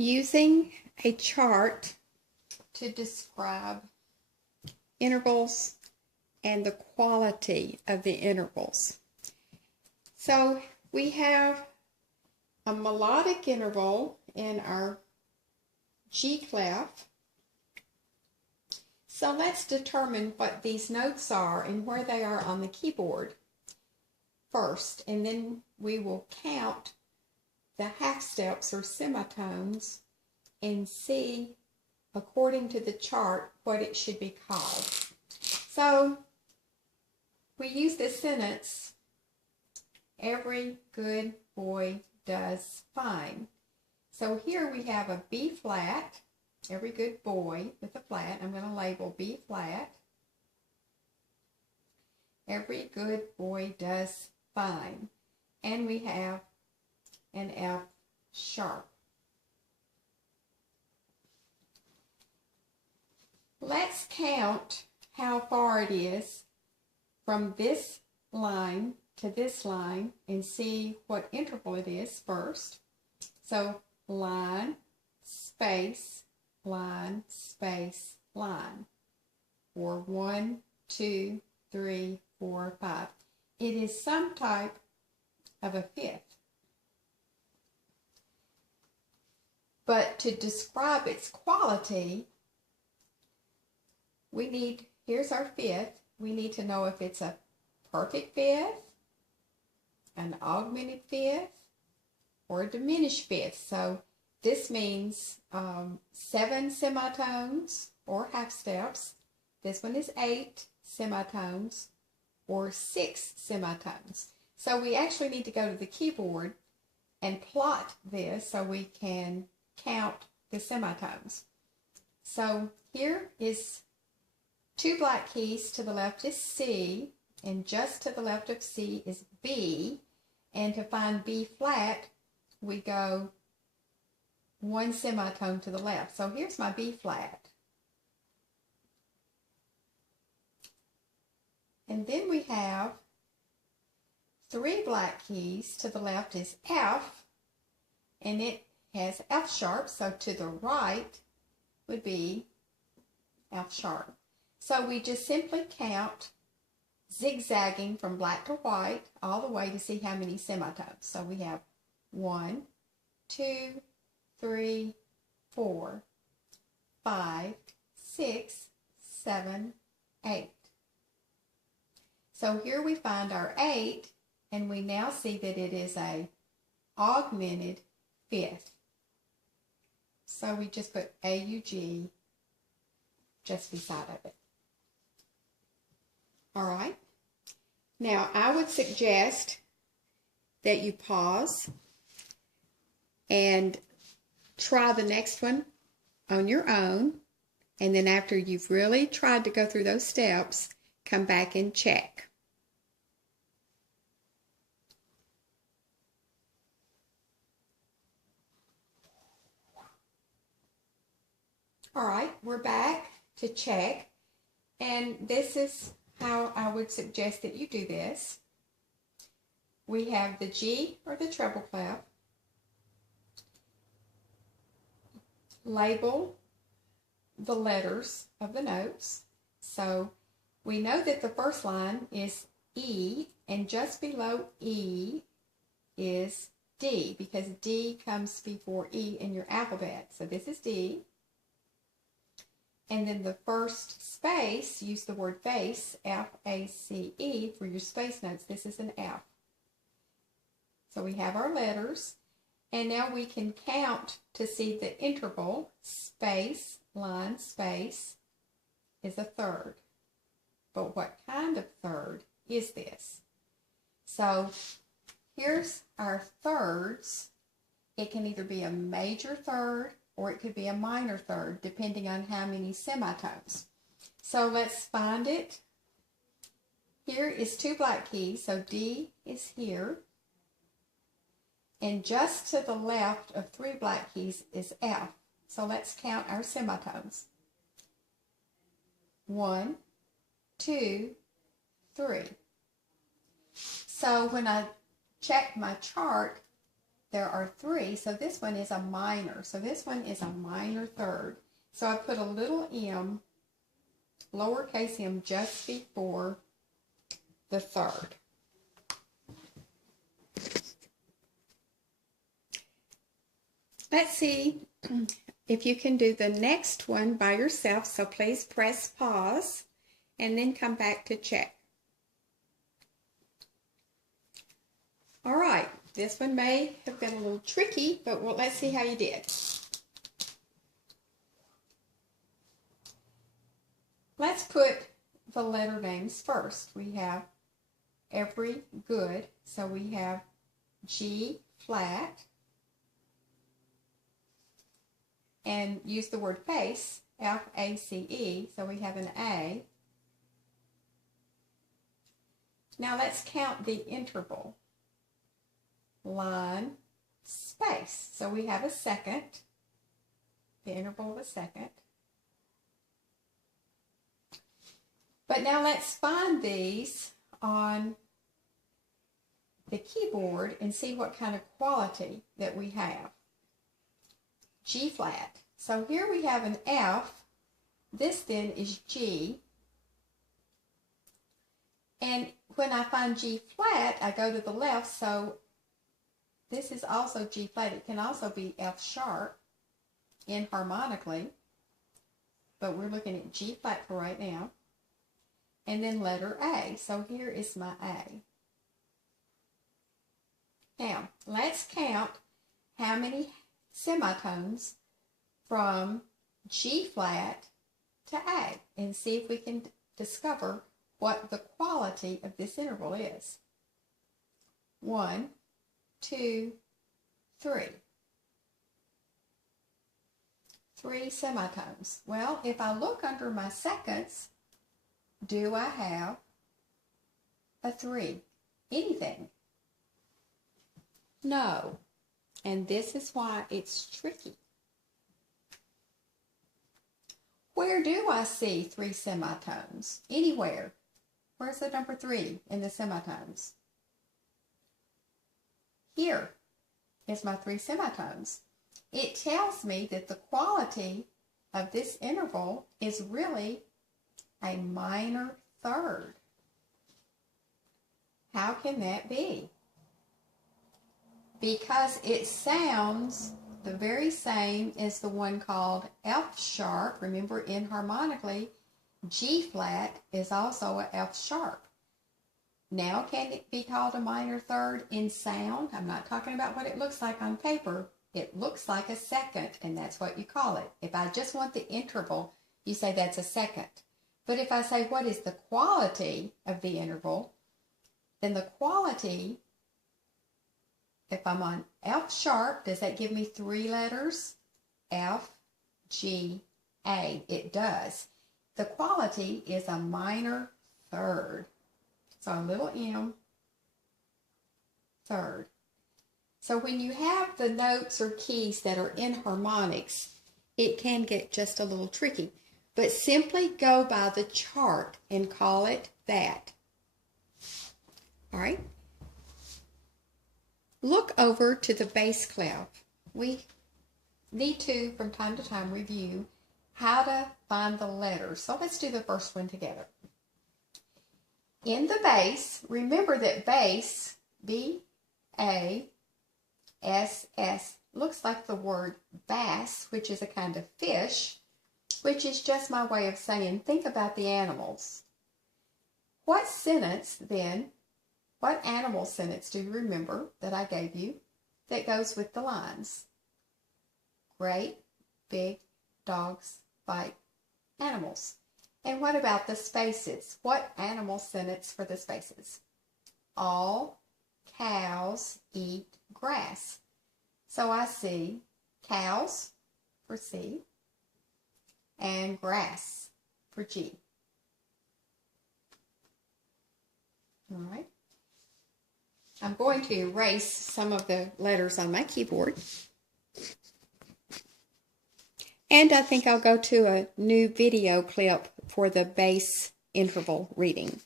Using a chart to describe intervals and the quality of the intervals. So we have a melodic interval in our G clef. So let's determine what these notes are and where they are on the keyboard first, and then we will count the half steps or semitones and see, according to the chart, what it should be called. So we use this sentence, every good boy does fine. So here we have a B flat, every good boy with a flat. I'm going to label B flat. Every good boy does fine. And we have an F sharp. Let's count how far it is from this line to this line and see what interval it is first. So line, space, line, space, line. Or 1, 2, 3, 4, 5. It is some type of a fifth. But to describe its quality, we need, here's our fifth, we need to know if it's a perfect fifth, an augmented fifth, or a diminished fifth. So this means 7 semitones or half steps. This one is 8 semitones or 6 semitones. So we actually need to go to the keyboard and plot this so we can count the semitones. So here is 2 black keys. To the left is C, and just to the left of C is B. And to find B flat, we go 1 semitone to the left. So here's my B flat. And then we have 3 black keys. To the left is F, and it has F sharp, so to the right would be F sharp. So we just simply count, zigzagging from black to white all the way to see how many semitones. So we have 1, 2, 3, 4, 5, 6, 7, 8. So here we find our 8, and we now see that it is a augmented fifth. So we just put AUG just beside of it. All right. Now I would suggest that you pause and try the next one on your own, and then after you've really tried to go through those steps, come back and check. All right, we're back to check, and this is how I would suggest that you do this. We have the G or the treble clef. Label the letters of the notes. So we know that the first line is E, and just below E is D, because D comes before E in your alphabet. So this is D. And then the first space, use the word face, F-A-C-E, for your space notes. This is an F. So we have our letters. And now we can count to see the interval. Space, line, space is a third. But what kind of third is this? So here's our thirds. It can either be a major third or it could be a minor third, depending on how many semitones. So let's find it. Here is 2 black keys, so D is here. And just to the left of 3 black keys is F. So let's count our semitones. 1, 2, 3. So when I check my chart, there are 3, so this one is a minor. So this one is a minor third. So I put a little m, lowercase m, just before the third. Let's see if you can do the next one by yourself. So please press pause and then come back to check. All right, this one may have been a little tricky, but let's see how you did. Let's put the letter names first. We have every good, so we have G flat, and use the word face, F-A-C-E, so we have an A. Now let's count the interval. Line, space. So we have a second, the interval of a second. But now let's find these on the keyboard and see what kind of quality that we have. G flat. So here we have an F. This then is G. And when I find G flat, I go to the left, so this is also G flat. It can also be F sharp inharmonically, but we're looking at G flat for right now. And then letter A. So here is my A. Now, let's count how many semitones from G flat to A and see if we can discover what the quality of this interval is. 1, 2, 3. 3 semitones. Well, if I look under my seconds, do I have a 3? Anything? No. And this is why it's tricky. Where do I see 3 semitones? Anywhere. Where's the number 3 in the semitones? Here is my 3 semitones. It tells me that the quality of this interval is really a minor third. How can that be? Because it sounds the very same as the one called F sharp. Remember, inharmonically, G flat is also a F sharp. Now, can it be called a minor third in sound? I'm not talking about what it looks like on paper. It looks like a second, and that's what you call it. If I just want the interval, you say that's a second. But if I say what is the quality of the interval, then the quality, if I'm on F sharp, does that give me 3 letters? F, G, A. It does. The quality is a minor third. So a little m, third. So when you have the notes or keys that are in harmonics, it can get just a little tricky. But simply go by the chart and call it that. All right? Look over to the bass clef. We need to, from time to time, review how to find the letters. So let's do the first one together. In the bass, remember that bass, B-A-S-S, looks like the word bass, which is a kind of fish, which is just my way of saying, think about the animals. What sentence, then, what animal sentence do you remember that I gave you that goes with the lines? Great big dogs bite animals. And what about the spaces? What animal sentence for the spaces? All cows eat grass. So I see cows for C and grass for G. All right. I'm going to erase some of the letters on my keyboard. And I think I'll go to a new video clip for the bass interval reading.